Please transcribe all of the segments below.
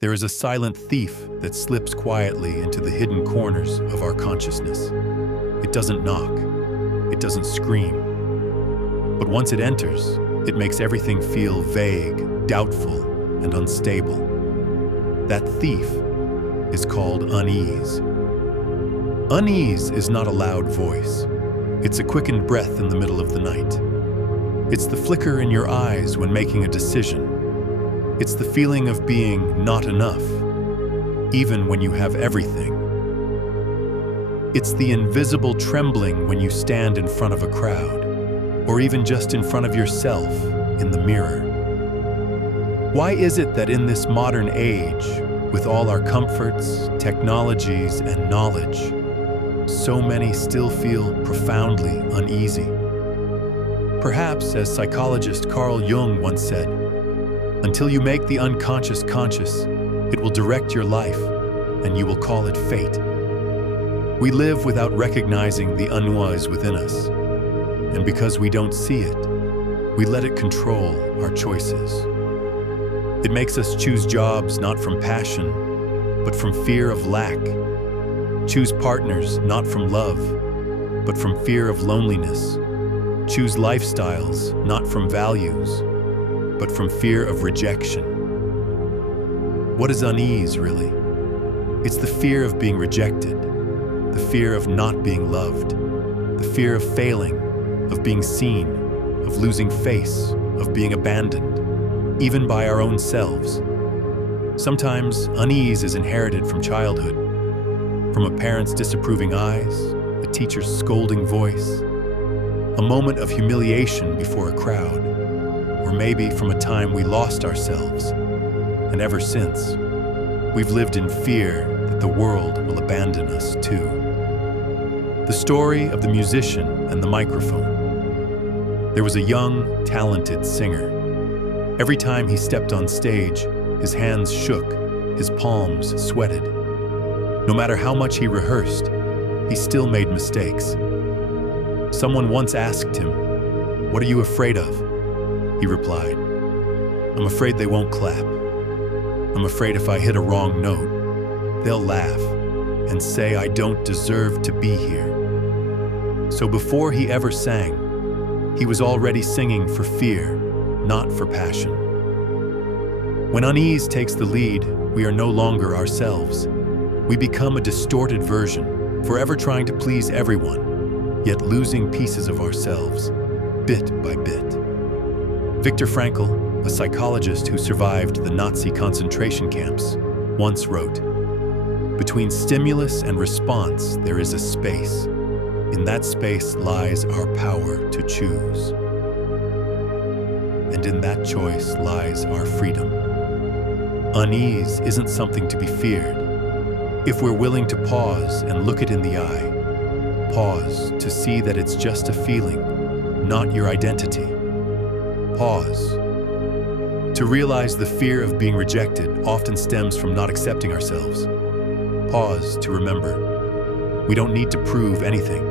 There is a silent thief that slips quietly into the hidden corners of our consciousness. It doesn't knock. It doesn't scream. But once it enters, it makes everything feel vague, doubtful, and unstable. That thief is called unease. Unease is not a loud voice. It's a quickened breath in the middle of the night. It's the flicker in your eyes when making a decision. It's the feeling of being not enough, even when you have everything. It's the invisible trembling when you stand in front of a crowd, or even just in front of yourself in the mirror. Why is it that in this modern age, with all our comforts, technologies, and knowledge, so many still feel profoundly uneasy? Perhaps, as psychologist Carl Jung once said, until you make the unconscious conscious, it will direct your life, and you will call it fate. We live without recognizing the unease within us, and because we don't see it, we let it control our choices. It makes us choose jobs not from passion, but from fear of lack. Choose partners not from love, but from fear of loneliness. Choose lifestyles not from values, but from fear of rejection. What is unease, really? It's the fear of being rejected, the fear of not being loved, the fear of failing, of being seen, of losing face, of being abandoned, even by our own selves. Sometimes unease is inherited from childhood, from a parent's disapproving eyes, a teacher's scolding voice, a moment of humiliation before a crowd, or maybe from a time we lost ourselves, and ever since, we've lived in fear that the world will abandon us too. The story of the musician and the microphone. There was a young, talented singer. Every time he stepped on stage, his hands shook, his palms sweated. No matter how much he rehearsed, he still made mistakes. Someone once asked him, "What are you afraid of?" He replied, "I'm afraid they won't clap. I'm afraid if I hit a wrong note, they'll laugh and say I don't deserve to be here." So before he ever sang, he was already singing for fear, not for passion. When unease takes the lead, we are no longer ourselves. We become a distorted version, forever trying to please everyone, yet losing pieces of ourselves, bit by bit. Viktor Frankl, a psychologist who survived the Nazi concentration camps, once wrote, "Between stimulus and response, there is a space. In that space lies our power to choose. And in that choice lies our freedom." Unease isn't something to be feared. If we're willing to pause and look it in the eye, pause to see that it's just a feeling, not your identity. Pause to realize the fear of being rejected often stems from not accepting ourselves. Pause to remember we don't need to prove anything.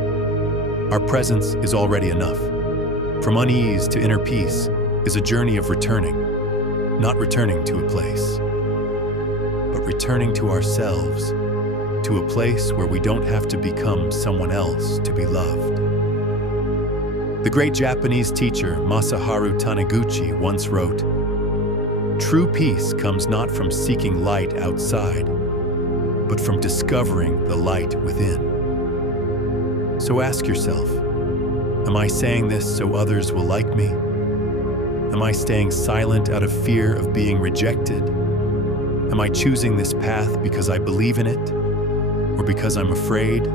Our presence is already enough. From unease to inner peace is a journey of returning, not returning to a place, but returning to ourselves, to a place where we don't have to become someone else to be loved. The great Japanese teacher Masaharu Taniguchi once wrote, "True peace comes not from seeking light outside, but from discovering the light within." So ask yourself, am I saying this so others will like me? Am I staying silent out of fear of being rejected? Am I choosing this path because I believe in it, or because I'm afraid?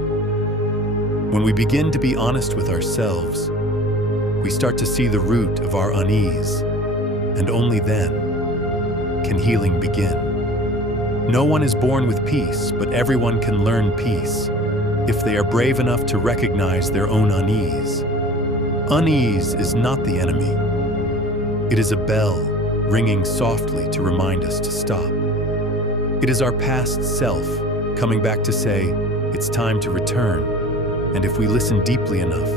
When we begin to be honest with ourselves, we start to see the root of our unease, and only then can healing begin. No one is born with peace, but everyone can learn peace if they are brave enough to recognize their own unease. Unease is not the enemy. It is a bell ringing softly to remind us to stop. It is our past self coming back to say, it's time to return, and if we listen deeply enough,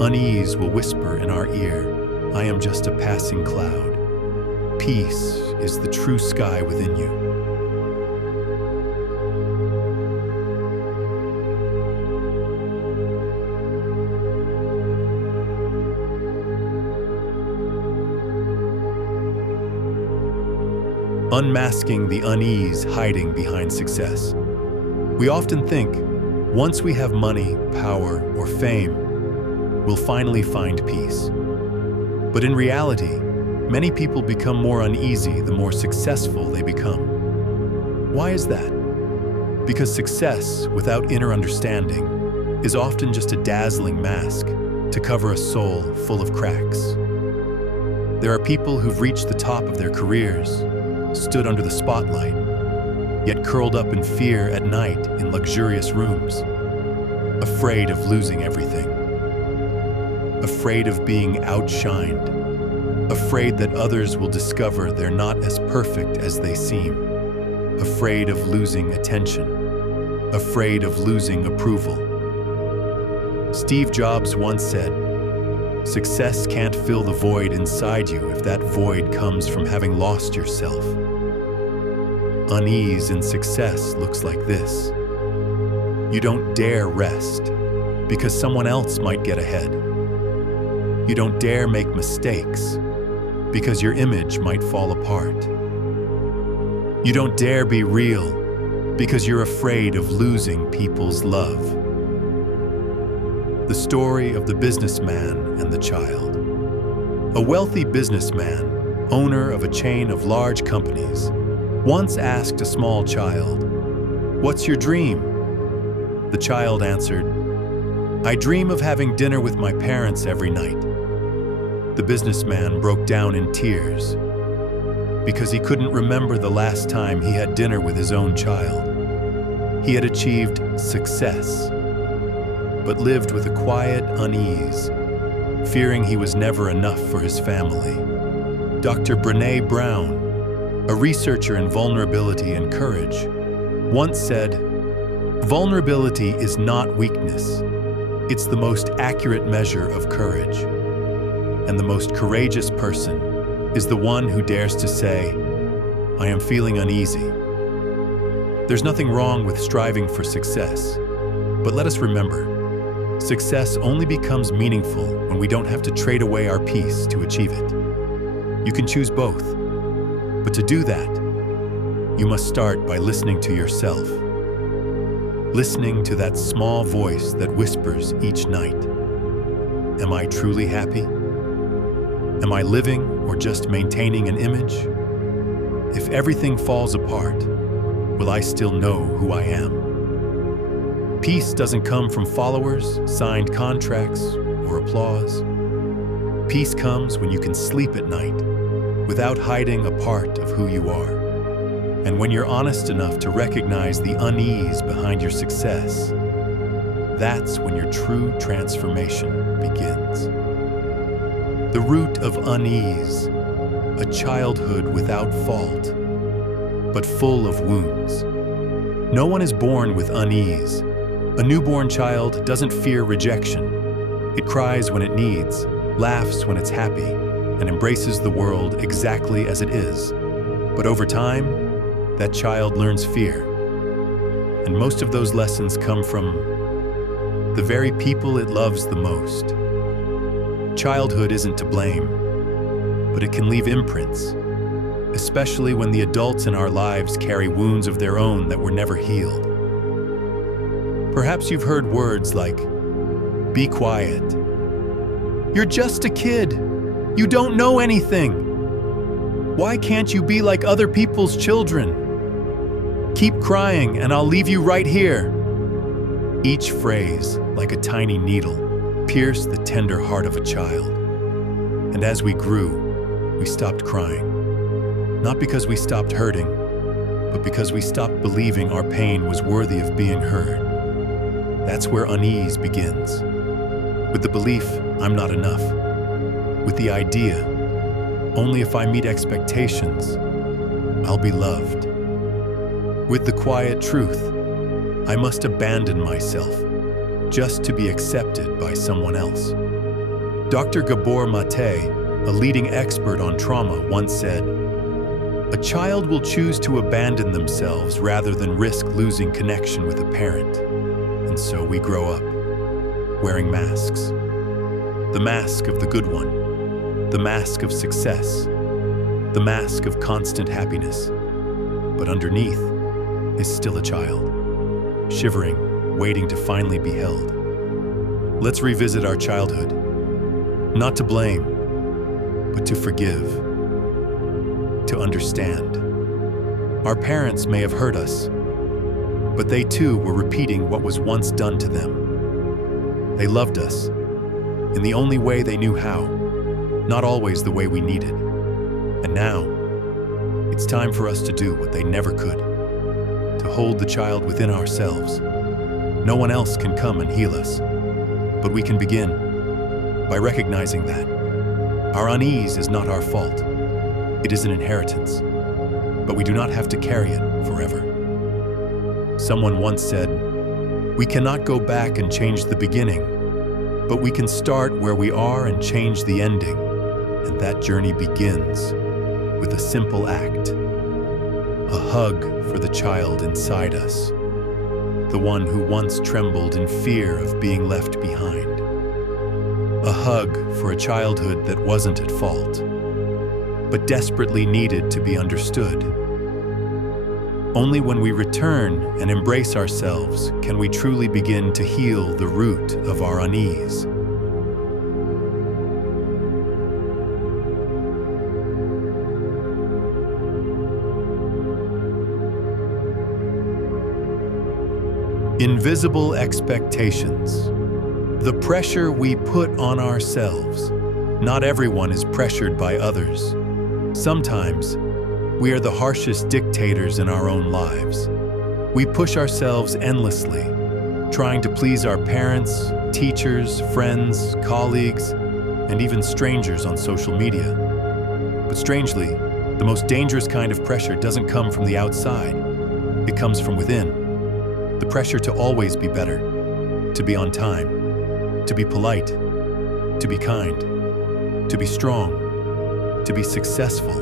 unease will whisper in our ear, I am just a passing cloud. Peace is the true sky within you. unmasking the unease hiding behind success. We often think, once we have money, power, or fame, we'll finally find peace. But in reality, many people become more uneasy the more successful they become. Why is that? Because success without inner understanding is often just a dazzling mask to cover a soul full of cracks. There are people who've reached the top of their careers, stood under the spotlight, yet curled up in fear at night in luxurious rooms, afraid of losing everything, afraid of being outshined, afraid that others will discover they're not as perfect as they seem, afraid of losing attention, afraid of losing approval. Steve Jobs once said, "Success can't fill the void inside you if that void comes from having lost yourself." Unease in success looks like this. You don't dare rest because someone else might get ahead. You don't dare make mistakes because your image might fall apart. You don't dare be real because you're afraid of losing people's love. The story of the businessman and the child. A wealthy businessman, owner of a chain of large companies, once asked a small child, "What's your dream?" The child answered, "I dream of having dinner with my parents every night." The businessman broke down in tears because he couldn't remember the last time he had dinner with his own child. He had achieved success, but lived with a quiet unease, fearing he was never enough for his family. Dr. Brené Brown, a researcher in vulnerability and courage, once said, "Vulnerability is not weakness. It's the most accurate measure of courage. And the most courageous person is the one who dares to say, 'I am feeling uneasy.'" There's nothing wrong with striving for success, but let us remember, success only becomes meaningful when we don't have to trade away our peace to achieve it. You can choose both, but to do that, you must start by listening to yourself. Listening to that small voice that whispers each night, "Am I truly happy? Am I living or just maintaining an image? If everything falls apart, will I still know who I am?" Peace doesn't come from followers, signed contracts, or applause. Peace comes when you can sleep at night without hiding a part of who you are. And when you're honest enough to recognize the unease behind your success, that's when your true transformation begins. The root of unease, a childhood without fault, but full of wounds. No one is born with unease. A newborn child doesn't fear rejection. It cries when it needs, laughs when it's happy, and embraces the world exactly as it is. But over time, that child learns fear. And most of those lessons come from the very people it loves the most. Childhood isn't to blame, but it can leave imprints, especially when the adults in our lives carry wounds of their own that were never healed. Perhaps you've heard words like, "Be quiet." "You're just a kid. You don't know anything. Why can't you be like other people's children?" "Keep crying and I'll leave you right here." Each phrase, like a tiny needle, pierced the tender heart of a child. And as we grew, we stopped crying. Not because we stopped hurting, but because we stopped believing our pain was worthy of being heard. That's where unease begins. With the belief, I'm not enough. With the idea, only if I meet expectations, I'll be loved. With the quiet truth, I must abandon myself just to be accepted by someone else. Dr. Gabor Mate, a leading expert on trauma, once said, "A child will choose to abandon themselves rather than risk losing connection with a parent." And so we grow up, wearing masks. The mask of the good one, the mask of success, the mask of constant happiness. but underneath is still a child, shivering, waiting to finally be held. Let's revisit our childhood, not to blame, but to forgive, to understand. Our parents may have hurt us, but they too were repeating what was once done to them. They loved us in the only way they knew how, not always the way we needed. And now, it's time for us to do what they never could, to hold the child within ourselves. No one else can come and heal us, but we can begin by recognizing that our unease is not our fault. It is an inheritance, but we do not have to carry it forever. Someone once said, "We cannot go back and change the beginning, but we can start where we are and change the ending." And that journey begins with a simple act, a hug for the child inside us, the one who once trembled in fear of being left behind. A hug for a childhood that wasn't at fault, but desperately needed to be understood. Only when we return and embrace ourselves can we truly begin to heal the root of our unease. Invisible expectations. The pressure we put on ourselves. Not everyone is pressured by others. Sometimes, we are the harshest dictators in our own lives. We push ourselves endlessly, trying to please our parents, teachers, friends, colleagues, and even strangers on social media. But strangely, the most dangerous kind of pressure doesn't come from the outside. It comes from within. The pressure to always be better, to be on time, to be polite, to be kind, to be strong, to be successful.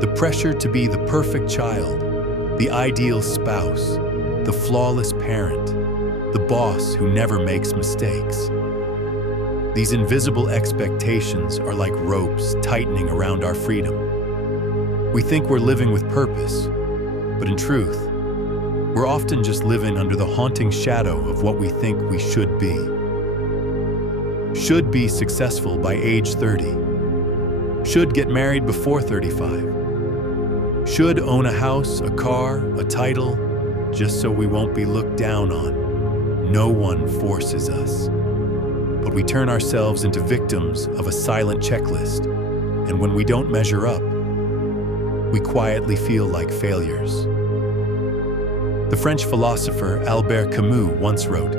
The pressure to be the perfect child, the ideal spouse, the flawless parent, the boss who never makes mistakes. These invisible expectations are like ropes tightening around our freedom. We think we're living with purpose, but in truth, we're often just living under the haunting shadow of what we think we should be. Should be successful by age 30. Should get married before 35. Should own a house, a car, a title, just so we won't be looked down on. No one forces us. But we turn ourselves into victims of a silent checklist, and when we don't measure up, we quietly feel like failures. The French philosopher Albert Camus once wrote,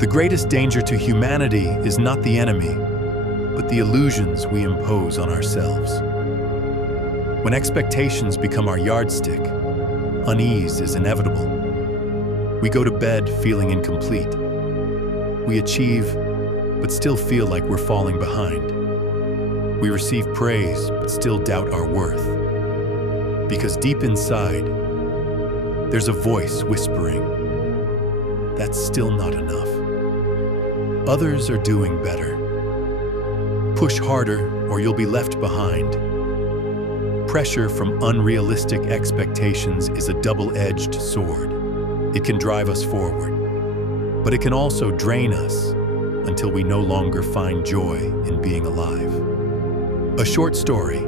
"The greatest danger to humanity is not the enemy, but the illusions we impose on ourselves." When expectations become our yardstick, unease is inevitable. We go to bed feeling incomplete. We achieve, but still feel like we're falling behind. We receive praise, but still doubt our worth. Because deep inside, there's a voice whispering, "That's still not enough. Others are doing better. Push harder or you'll be left behind." Pressure from unrealistic expectations is a double-edged sword. It can drive us forward, but it can also drain us until we no longer find joy in being alive. A short story,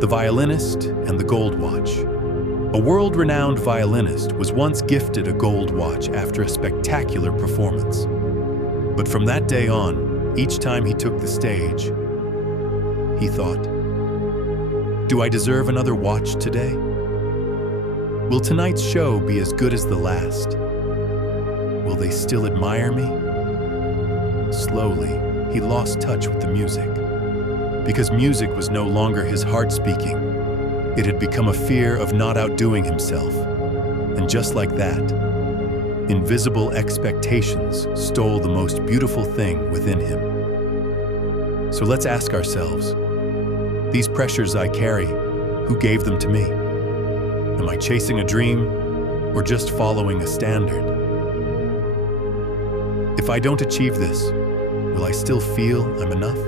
The Violinist and the Gold Watch. A world-renowned violinist was once gifted a gold watch after a spectacular performance. But from that day on, each time he took the stage, he thought, "Do I deserve another watch today? Will tonight's show be as good as the last? Will they still admire me?" Slowly, he lost touch with the music, because music was no longer his heart speaking. It had become a fear of not outdoing himself. And just like that, invisible expectations stole the most beautiful thing within him. So let's ask ourselves, these pressures I carry, who gave them to me? Am I chasing a dream or just following a standard? If I don't achieve this, will I still feel I'm enough?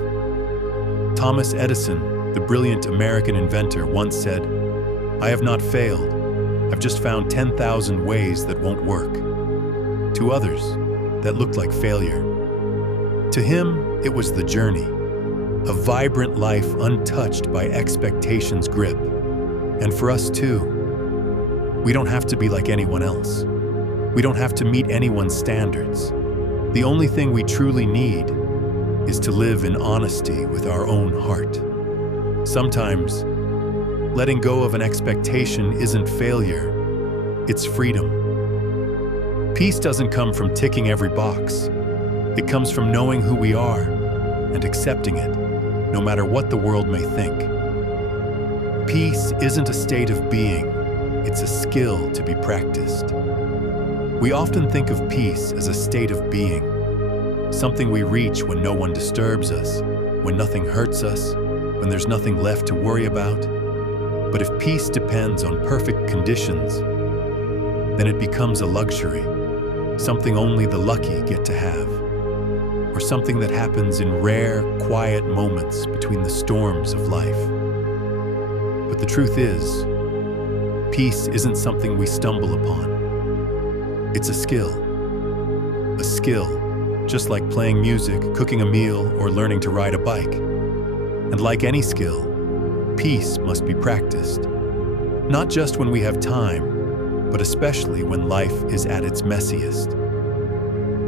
Thomas Edison, the brilliant American inventor, once said, I have not failed. I've just found 10,000 ways that won't work. To others, that looked like failure. To him, it was the journey, a vibrant life untouched by expectation's grip. And for us too, we don't have to be like anyone else. We don't have to meet anyone's standards. The only thing we truly need is to live in honesty with our own heart. Sometimes, letting go of an expectation isn't failure, it's freedom. Peace doesn't come from ticking every box. It comes from knowing who we are and accepting it, no matter what the world may think. Peace isn't a state of being, it's a skill to be practiced. We often think of peace as a state of being, something we reach when no one disturbs us, when nothing hurts us, when there's nothing left to worry about. But if peace depends on perfect conditions, then it becomes a luxury, something only the lucky get to have, or something that happens in rare, quiet moments between the storms of life. But the truth is, peace isn't something we stumble upon. It's a skill, just like playing music, cooking a meal, or learning to ride a bike. And like any skill, peace must be practiced, not just when we have time, but especially when life is at its messiest.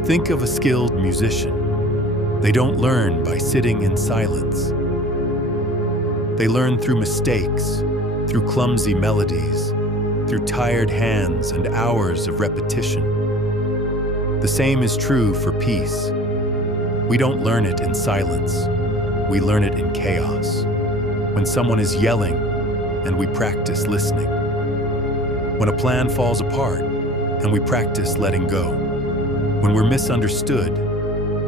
Think of a skilled musician. They don't learn by sitting in silence. They learn through mistakes, through clumsy melodies, through tired hands and hours of repetition. The same is true for peace. We don't learn it in silence. We learn it in chaos. When someone is yelling, and we practice listening. When a plan falls apart, and we practice letting go. When we're misunderstood,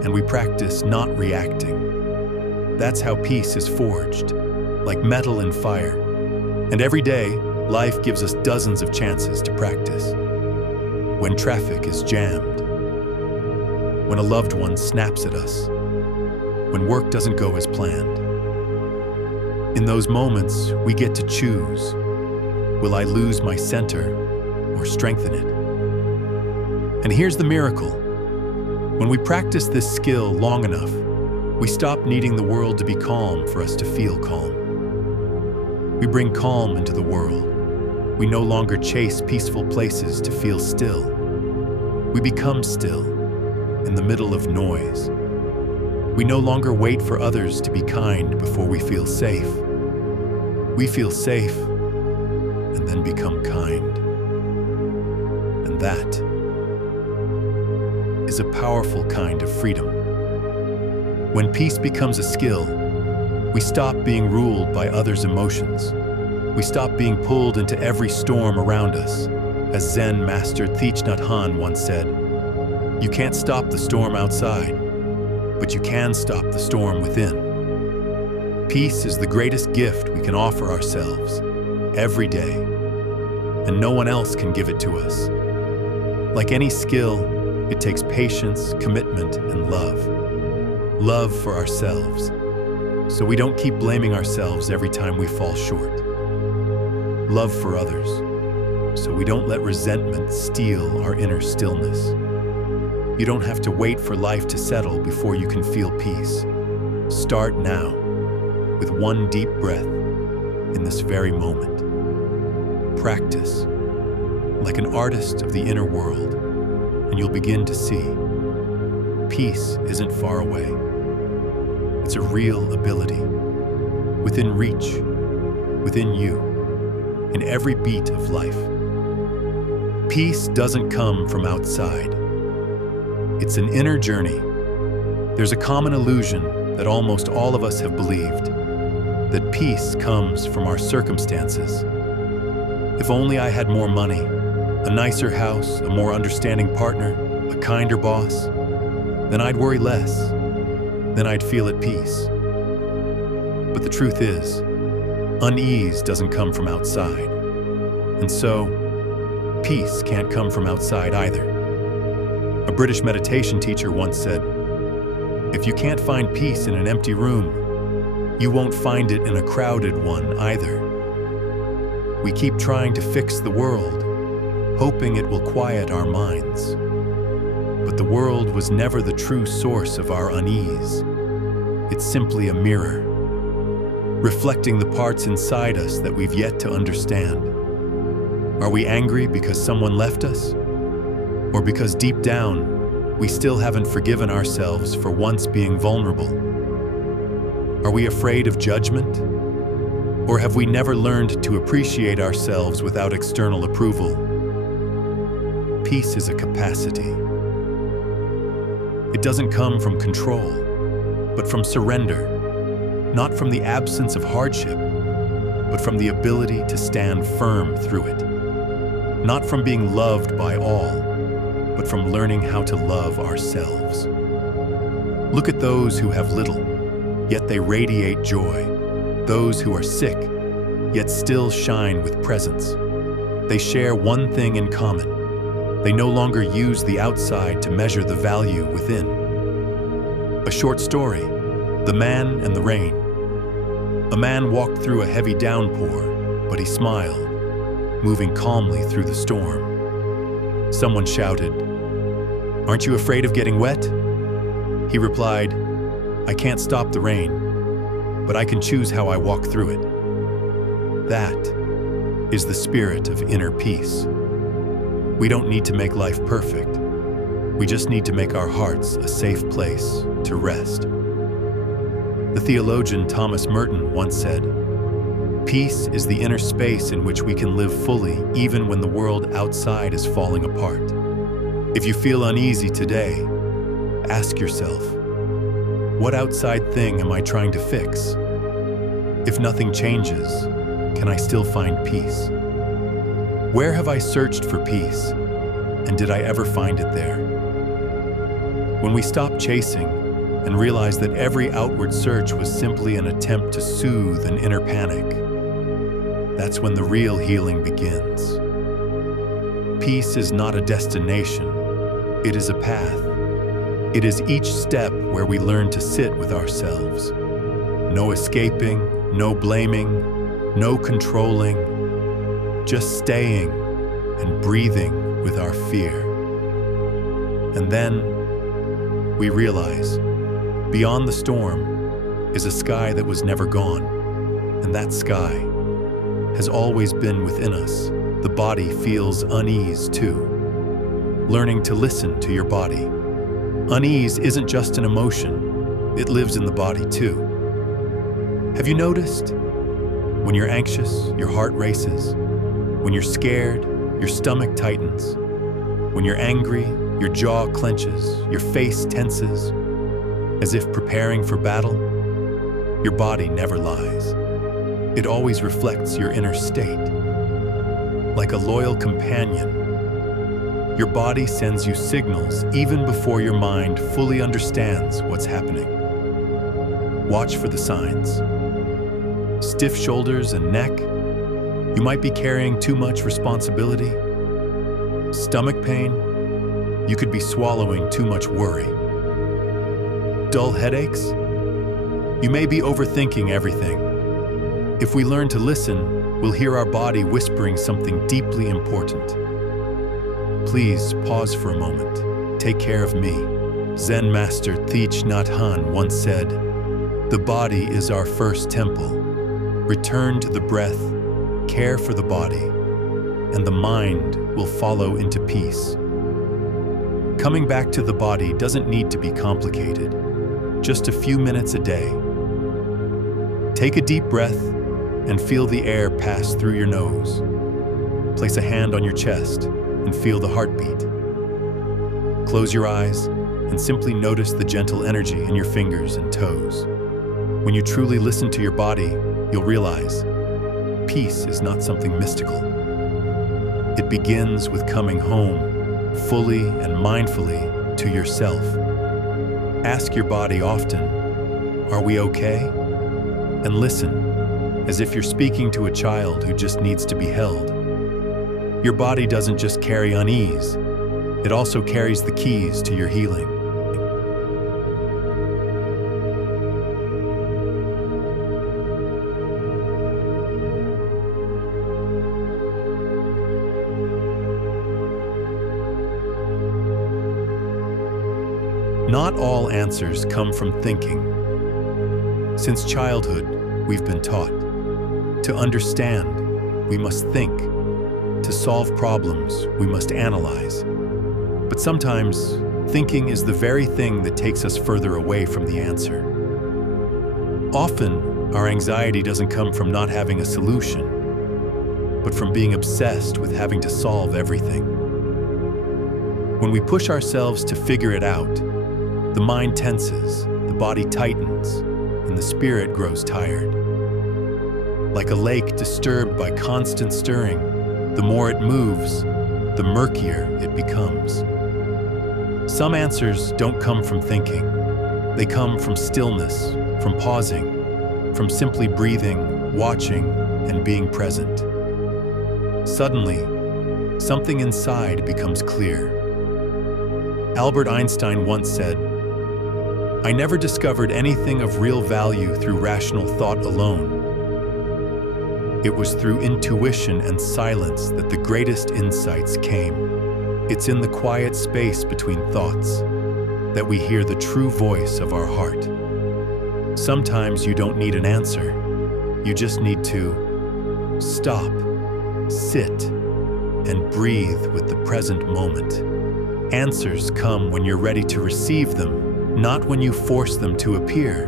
and we practice not reacting. That's how peace is forged, like metal in fire. And every day, life gives us dozens of chances to practice. When traffic is jammed, when a loved one snaps at us, when work doesn't go as planned. In those moments, we get to choose. Will I lose my center or strengthen it? And here's the miracle. When we practice this skill long enough, we stop needing the world to be calm for us to feel calm. We bring calm into the world. We no longer chase peaceful places to feel still. We become still in the middle of noise. We no longer wait for others to be kind before we feel safe. We feel safe and then become kind. And that is a powerful kind of freedom. When peace becomes a skill, we stop being ruled by others' emotions. We stop being pulled into every storm around us. As Zen master Thich Nhat Hanh once said, "You can't stop the storm outside, but you can stop the storm within." Peace is the greatest gift we can offer ourselves every day, and no one else can give it to us. Like any skill, it takes patience, commitment, and love. Love for ourselves, so we don't keep blaming ourselves every time we fall short. Love for others, so we don't let resentment steal our inner stillness. You don't have to wait for life to settle before you can feel peace. Start now, with one deep breath in this very moment. Practice, like an artist of the inner world, and you'll begin to see peace isn't far away. It's a real ability, within reach, within you, in every beat of life. Peace doesn't come from outside. It's an inner journey. There's a common illusion that almost all of us have believed, that peace comes from our circumstances. If only I had more money, a nicer house, a more understanding partner, a kinder boss, then I'd worry less. Then I'd feel at peace. But the truth is, unease doesn't come from outside. And so, peace can't come from outside either. A British meditation teacher once said, "If you can't find peace in an empty room, you won't find it in a crowded one either." We keep trying to fix the world, hoping it will quiet our minds. But the world was never the true source of our unease. It's simply a mirror, reflecting the parts inside us that we've yet to understand. Are we angry because someone left us? Or because deep down, we still haven't forgiven ourselves for once being vulnerable? Are we afraid of judgment? Or have we never learned to appreciate ourselves without external approval? Peace is a capacity. It doesn't come from control, but from surrender, not from the absence of hardship, but from the ability to stand firm through it. Not from being loved by all, but from learning how to love ourselves. Look at those who have little, yet they radiate joy. Those who are sick, yet still shine with presence. They share one thing in common. They no longer use the outside to measure the value within. A short story, The Man and the Rain. A man walked through a heavy downpour, but he smiled, moving calmly through the storm. Someone shouted, "Aren't you afraid of getting wet?" He replied, "I can't stop the rain, but I can choose how I walk through it." That is the spirit of inner peace. We don't need to make life perfect. We just need to make our hearts a safe place to rest. The theologian Thomas Merton once said, "Peace is the inner space in which we can live fully even when the world outside is falling apart." If you feel uneasy today, ask yourself, what outside thing am I trying to fix? If nothing changes, can I still find peace? Where have I searched for peace, and did I ever find it there? When we stop chasing and realize that every outward search was simply an attempt to soothe an inner panic, that's when the real healing begins. Peace is not a destination, it is a path. It is each step where we learn to sit with ourselves. No escaping, no blaming, no controlling, just staying and breathing with our fear. And then we realize, beyond the storm is a sky that was never gone, and that sky has always been within us. The body feels unease too. Learning to listen to your body. Unease isn't just an emotion, it lives in the body too. Have you noticed? When you're anxious, your heart races. When you're scared, your stomach tightens. When you're angry, your jaw clenches, your face tenses. As if preparing for battle, your body never lies. It always reflects your inner state. Like a loyal companion, your body sends you signals even before your mind fully understands what's happening. Watch for the signs. Stiff shoulders and neck. You might be carrying too much responsibility. Stomach pain. You could be swallowing too much worry. Dull headaches. You may be overthinking everything. If we learn to listen, we'll hear our body whispering something deeply important. Please pause for a moment. Take care of me. Zen master Thich Nhat Hanh once said, "The body is our first temple. Return to the breath, care for the body, and the mind will follow into peace." Coming back to the body doesn't need to be complicated. Just a few minutes a day. Take a deep breath and feel the air pass through your nose. Place a hand on your chest and feel the heartbeat. Close your eyes and simply notice the gentle energy in your fingers and toes. When you truly listen to your body, you'll realize peace is not something mystical. It begins with coming home, fully and mindfully, to yourself. Ask your body often, "Are we okay?" And listen, as if you're speaking to a child who just needs to be held. Your body doesn't just carry unease, it also carries the keys to your healing. Not all answers come from thinking. Since childhood, we've been taught to understand, we must think. To solve problems, we must analyze. But sometimes, thinking is the very thing that takes us further away from the answer. Often, our anxiety doesn't come from not having a solution, but from being obsessed with having to solve everything. When we push ourselves to figure it out, the mind tenses, the body tightens, and the spirit grows tired. Like a lake disturbed by constant stirring, the more it moves, the murkier it becomes. Some answers don't come from thinking. They come from stillness, from pausing, from simply breathing, watching, and being present. Suddenly, something inside becomes clear. Albert Einstein once said, "I never discovered anything of real value through rational thought alone. It was through intuition and silence that the greatest insights came. It's in the quiet space between thoughts that we hear the true voice of our heart." Sometimes you don't need an answer. You just need to stop, sit, and breathe with the present moment. Answers come when you're ready to receive them, not when you force them to appear.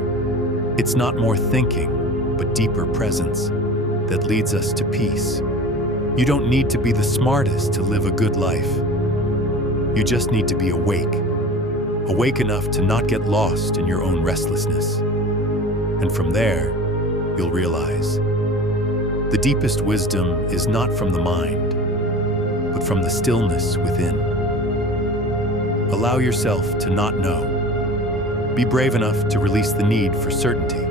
It's not more thinking, but deeper presence that leads us to peace. You don't need to be the smartest to live a good life. You just need to be awake. Awake enough to not get lost in your own restlessness. And from there, you'll realize the deepest wisdom is not from the mind, but from the stillness within. Allow yourself to not know. Be brave enough to release the need for certainty.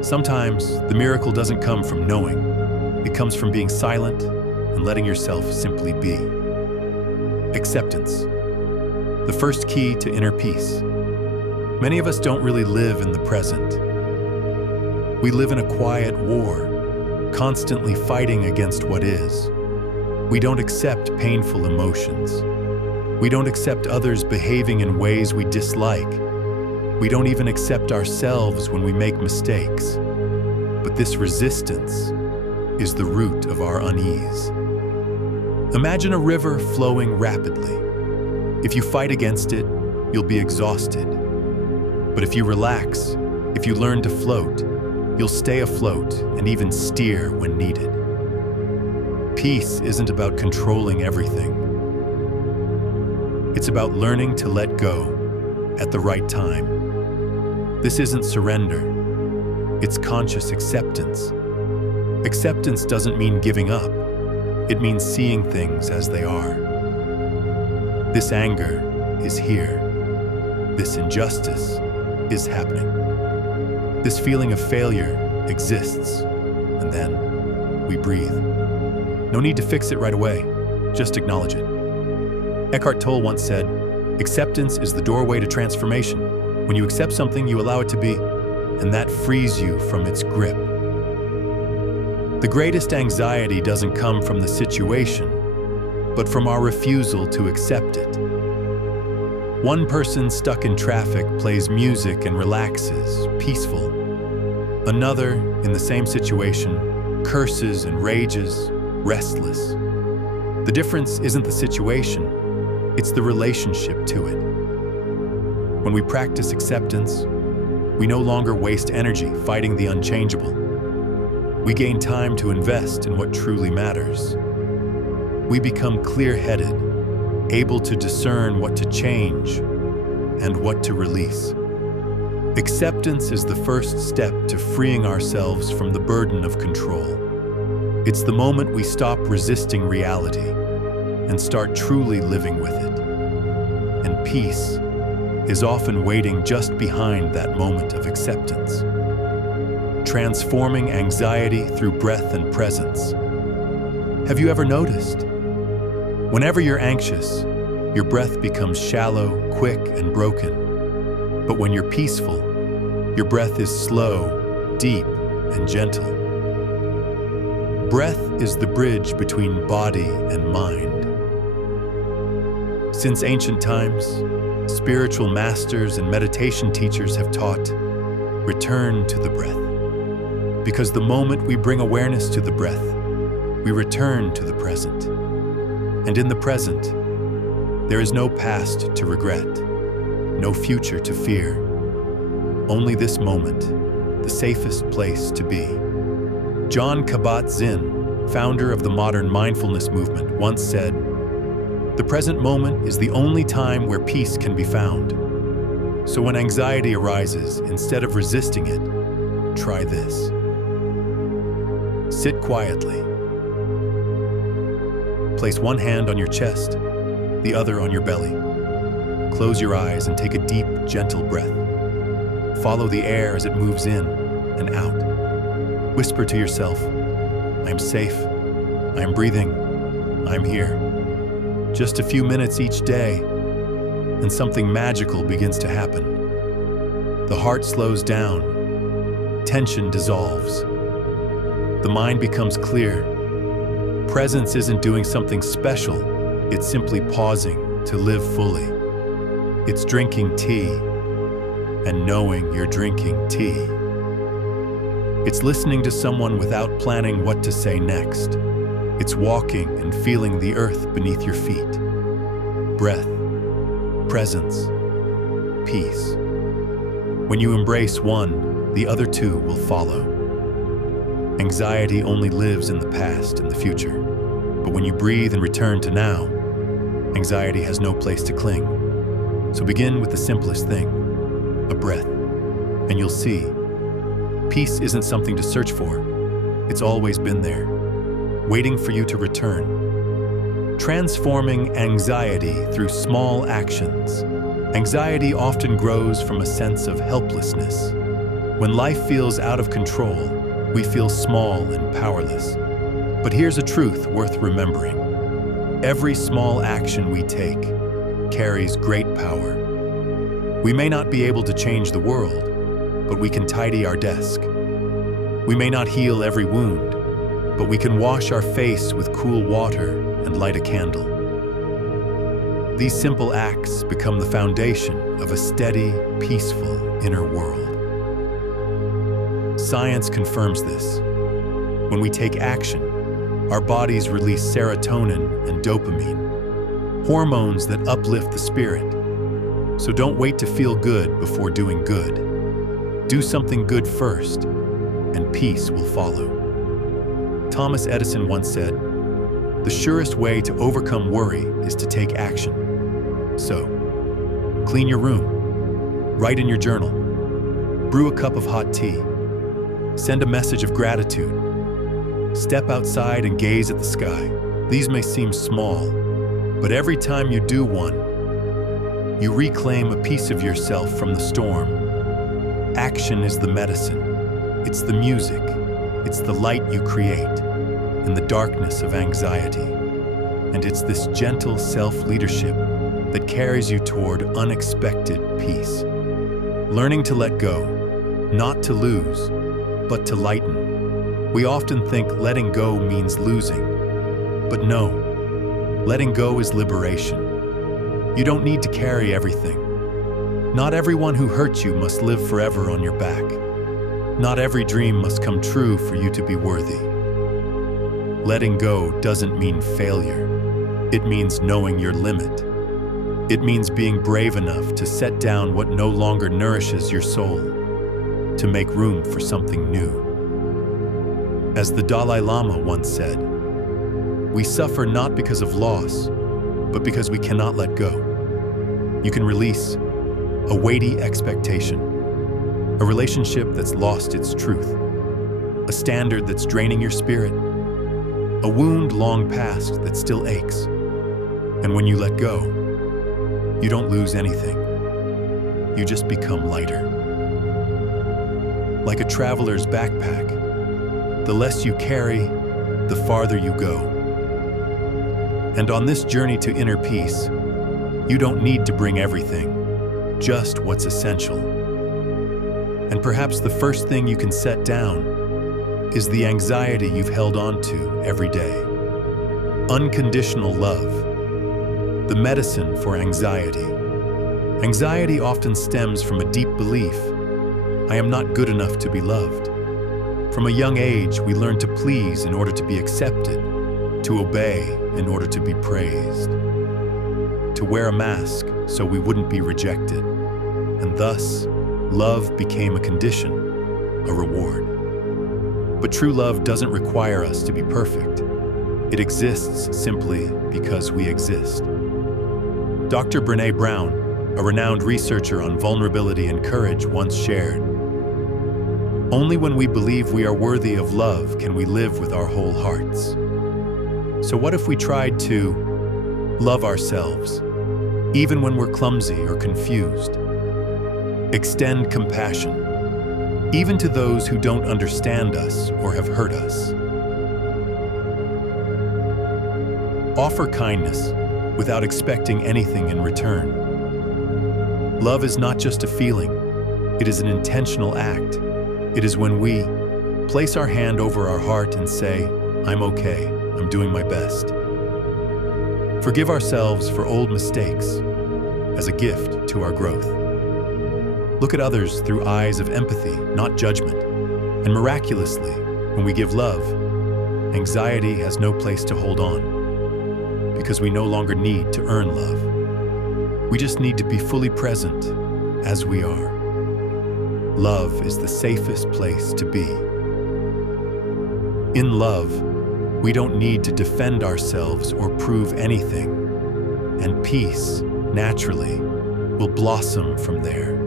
Sometimes the miracle doesn't come from knowing. It comes from being silent and letting yourself simply be. Acceptance, the first key to inner peace. Many of us don't really live in the present. We live in a quiet war, constantly fighting against what is. We don't accept painful emotions. We don't accept others behaving in ways we dislike. We don't even accept ourselves when we make mistakes. But this resistance is the root of our unease. Imagine a river flowing rapidly. If you fight against it, you'll be exhausted. But if you relax, if you learn to float, you'll stay afloat and even steer when needed. Peace isn't about controlling everything. It's about learning to let go at the right time. This isn't surrender. It's conscious acceptance. Acceptance doesn't mean giving up. It means seeing things as they are. This anger is here. This injustice is happening. This feeling of failure exists. And then we breathe. No need to fix it right away. Just acknowledge it. Eckhart Tolle once said, "Acceptance is the doorway to transformation. When you accept something, you allow it to be, and that frees you from its grip." The greatest anxiety doesn't come from the situation, but from our refusal to accept it. One person stuck in traffic plays music and relaxes, peaceful. Another, in the same situation, curses and rages, restless. The difference isn't the situation, it's the relationship to it. When we practice acceptance, we no longer waste energy fighting the unchangeable. We gain time to invest in what truly matters. We become clear-headed, able to discern what to change and what to release. Acceptance is the first step to freeing ourselves from the burden of control. It's the moment we stop resisting reality and start truly living with it. And peace is often waiting just behind that moment of acceptance, transforming anxiety through breath and presence. Have you ever noticed? Whenever you're anxious, your breath becomes shallow, quick, and broken. But when you're peaceful, your breath is slow, deep, and gentle. Breath is the bridge between body and mind. Since ancient times, Spiritual masters and meditation teachers have taught, return to the breath. Because the moment we bring awareness to the breath, we return to the present. And in the present, there is no past to regret, no future to fear. Only this moment, the safest place to be. Jon Kabat-Zinn, founder of the modern mindfulness movement, once said, "The present moment is the only time where peace can be found. So when anxiety arises, instead of resisting it, try this. Sit quietly. Place one hand on your chest, the other on your belly. Close your eyes and take a deep, gentle breath. Follow the air as it moves in and out. Whisper to yourself, I am safe, I am breathing, I am here. Just a few minutes each day, and something magical begins to happen. The heart slows down, tension dissolves. The mind becomes clear. Presence isn't doing something special, it's simply pausing to live fully. It's drinking tea and knowing you're drinking tea. It's listening to someone without planning what to say next. It's walking and feeling the earth beneath your feet. Breath, presence, peace. When you embrace one, the other two will follow. Anxiety only lives in the past and the future. But when you breathe and return to now, anxiety has no place to cling. So begin with the simplest thing, a breath, and you'll see, peace isn't something to search for. It's always been there, waiting for you to return. Transforming anxiety through small actions. Anxiety often grows from a sense of helplessness. When life feels out of control, we feel small and powerless. But here's a truth worth remembering. Every small action we take carries great power. We may not be able to change the world, but we can tidy our desk. We may not heal every wound, but we can wash our face with cool water and light a candle. These simple acts become the foundation of a steady, peaceful inner world. Science confirms this. When we take action, our bodies release serotonin and dopamine, hormones that uplift the spirit. So don't wait to feel good before doing good. Do something good first, and peace will follow. Thomas Edison once said, "The surest way to overcome worry is to take action." So, clean your room, write in your journal, brew a cup of hot tea, send a message of gratitude, step outside and gaze at the sky. These may seem small, but every time you do one, you reclaim a piece of yourself from the storm. Action is the medicine. It's the music. It's the light you create in the darkness of anxiety. And it's this gentle self-leadership that carries you toward unexpected peace. Learning to let go, not to lose, but to lighten. We often think letting go means losing. But no, letting go is liberation. You don't need to carry everything. Not everyone who hurt you must live forever on your back. Not every dream must come true for you to be worthy. Letting go doesn't mean failure. It means knowing your limit. It means being brave enough to set down what no longer nourishes your soul, to make room for something new. As the Dalai Lama once said, we suffer not because of loss, but because we cannot let go. You can release a weighty expectation, a relationship that's lost its truth, a standard that's draining your spirit, a wound long past that still aches. And when you let go, you don't lose anything. You just become lighter. Like a traveler's backpack, the less you carry, the farther you go. And on this journey to inner peace, you don't need to bring everything, just what's essential. And perhaps the first thing you can set down is the anxiety you've held on to every day. Unconditional love, the medicine for anxiety. Anxiety often stems from a deep belief, I am not good enough to be loved. From a young age, we learn to please in order to be accepted, to obey in order to be praised, to wear a mask so we wouldn't be rejected. And thus, love became a condition, a reward. But true love doesn't require us to be perfect. It exists simply because we exist. Dr. Brené Brown, a renowned researcher on vulnerability and courage, once shared, "Only when we believe we are worthy of love can we live with our whole hearts." So what if we tried to love ourselves, even when we're clumsy or confused? Extend compassion, even to those who don't understand us or have hurt us. Offer kindness without expecting anything in return. Love is not just a feeling, it is an intentional act. It is when we place our hand over our heart and say, I'm okay, I'm doing my best. Forgive ourselves for old mistakes as a gift to our growth. Look at others through eyes of empathy, not judgment. And miraculously, when we give love, anxiety has no place to hold on, because we no longer need to earn love. We just need to be fully present as we are. Love is the safest place to be. In love, we don't need to defend ourselves or prove anything, and peace, naturally, will blossom from there.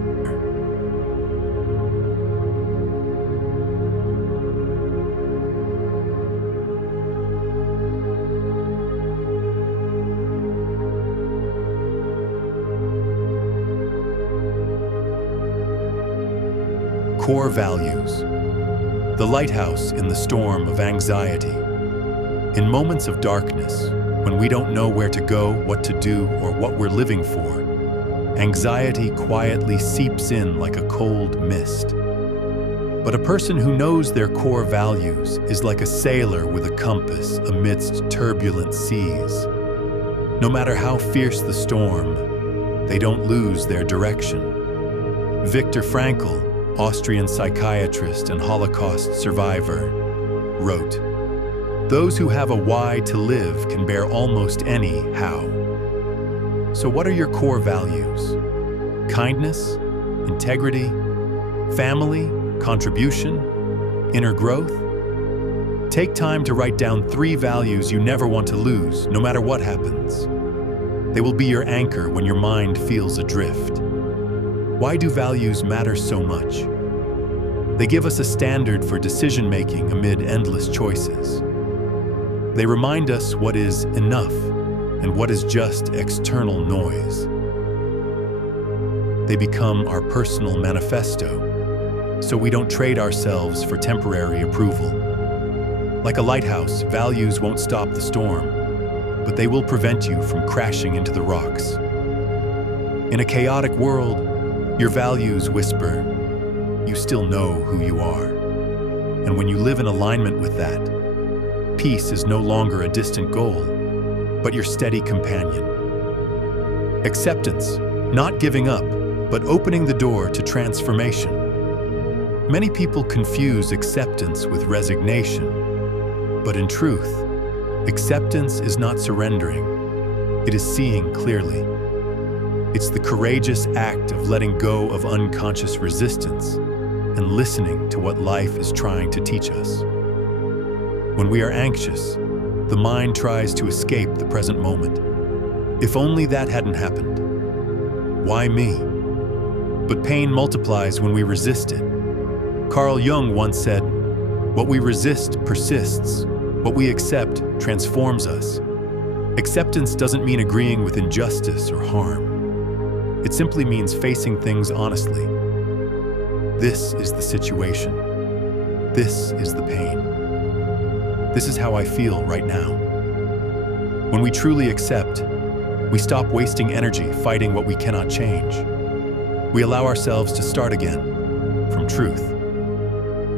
Core values. The lighthouse in the storm of anxiety. In moments of darkness, when we don't know where to go, what to do, or what we're living for, anxiety quietly seeps in like a cold mist. But a person who knows their core values is like a sailor with a compass amidst turbulent seas. No matter how fierce the storm, they don't lose their direction. Viktor Frankl, Austrian psychiatrist and Holocaust survivor, wrote, "Those who have a why to live can bear almost any how." So what are your core values? Kindness, integrity, family, contribution, inner growth? Take time to write down 3 values you never want to lose, no matter what happens. They will be your anchor when your mind feels adrift. Why do values matter so much? They give us a standard for decision-making amid endless choices. They remind us what is enough and what is just external noise. They become our personal manifesto, so we don't trade ourselves for temporary approval. Like a lighthouse, values won't stop the storm, but they will prevent you from crashing into the rocks. In a chaotic world, your values whisper, you still know who you are. And when you live in alignment with that, peace is no longer a distant goal, but your steady companion. Acceptance, not giving up, but opening the door to transformation. Many people confuse acceptance with resignation, but in truth, acceptance is not surrendering, it is seeing clearly. It's the courageous act of letting go of unconscious resistance and listening to what life is trying to teach us. When we are anxious, the mind tries to escape the present moment. If only that hadn't happened. Why me? But pain multiplies when we resist it. Carl Jung once said, "What we resist persists. What we accept transforms us." Acceptance doesn't mean agreeing with injustice or harm. It simply means facing things honestly. This is the situation. This is the pain. This is how I feel right now. When we truly accept, we stop wasting energy fighting what we cannot change. We allow ourselves to start again, from truth.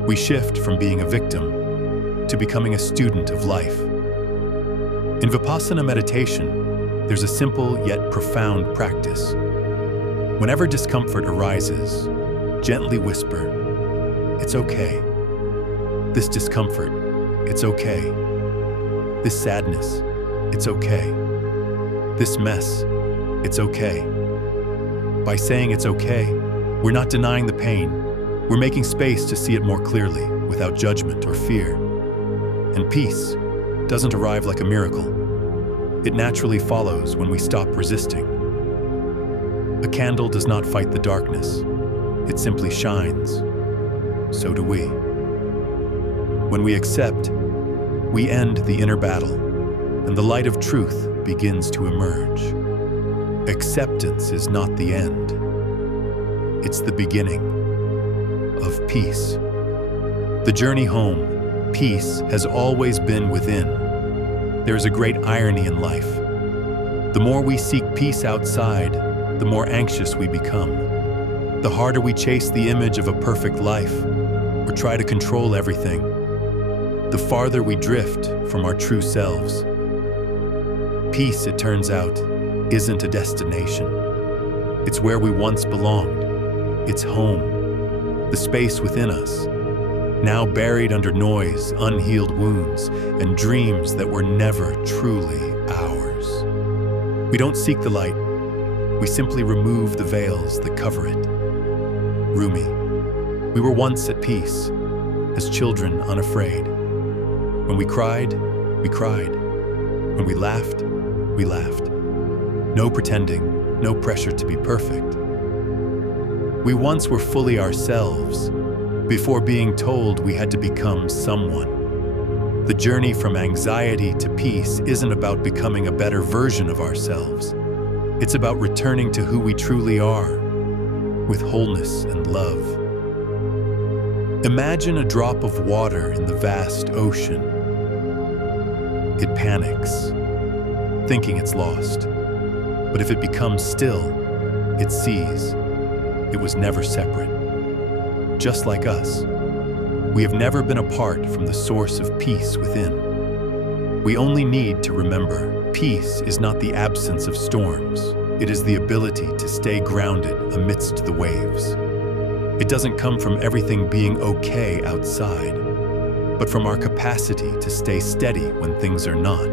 We shift from being a victim to becoming a student of life. In Vipassana meditation, there's a simple yet profound practice. Whenever discomfort arises, gently whisper, "It's okay. This discomfort, it's okay. This sadness, it's okay. This mess, it's okay." By saying it's okay, we're not denying the pain. We're making space to see it more clearly, without judgment or fear. And peace doesn't arrive like a miracle. It naturally follows when we stop resisting. A candle does not fight the darkness. It simply shines. So do we. When we accept, we end the inner battle, and the light of truth begins to emerge. Acceptance is not the end. It's the beginning of peace. The journey home, peace, has always been within. There is a great irony in life. The more we seek peace outside, the more anxious we become. The harder we chase the image of a perfect life or try to control everything, the farther we drift from our true selves. Peace, it turns out, isn't a destination. It's where we once belonged. It's home, the space within us, now buried under noise, unhealed wounds, and dreams that were never truly ours. We don't seek the light. We simply remove the veils that cover it. Rumi. We were once at peace, as children unafraid. When we cried, we cried. When we laughed, we laughed. No pretending, no pressure to be perfect. We once were fully ourselves, before being told we had to become someone. The journey from anxiety to peace isn't about becoming a better version of ourselves. It's about returning to who we truly are, with wholeness and love. Imagine a drop of water in the vast ocean. It panics, thinking it's lost. But if it becomes still, it sees it was never separate. Just like us, we have never been apart from the source of peace within. We only need to remember, peace is not the absence of storms. It is the ability to stay grounded amidst the waves. It doesn't come from everything being okay outside, but from our capacity to stay steady when things are not.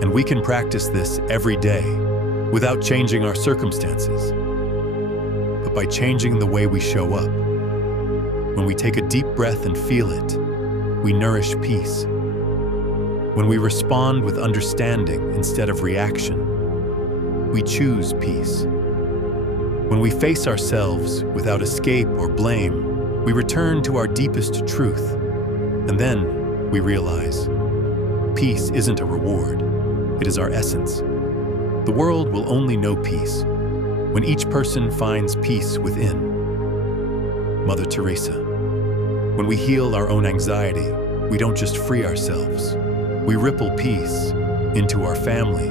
And we can practice this every day without changing our circumstances, but by changing the way we show up. When we take a deep breath and feel it, we nourish peace. When we respond with understanding instead of reaction, we choose peace. When we face ourselves without escape or blame, we return to our deepest truth. And then we realize, peace isn't a reward, it is our essence. The world will only know peace when each person finds peace within. Mother Teresa. When we heal our own anxiety, we don't just free ourselves. We ripple peace into our family,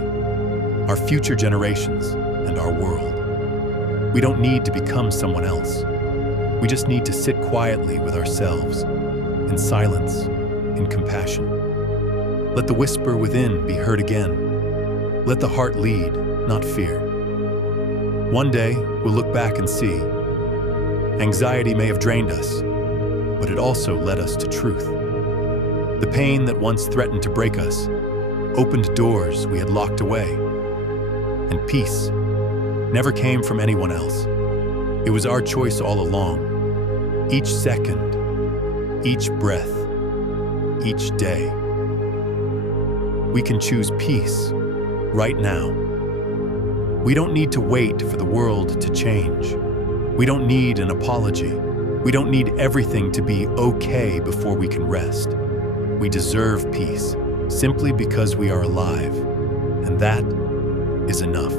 our future generations, and our world. We don't need to become someone else. We just need to sit quietly with ourselves, in silence, in compassion. Let the whisper within be heard again. Let the heart lead, not fear. One day, we'll look back and see, anxiety may have drained us, but it also led us to truth. The pain that once threatened to break us opened doors we had locked away. And peace never came from anyone else. It was our choice all along. Each second, each breath, each day. We can choose peace right now. We don't need to wait for the world to change. We don't need an apology. We don't need everything to be okay before we can rest. We deserve peace simply because we are alive, and that is enough.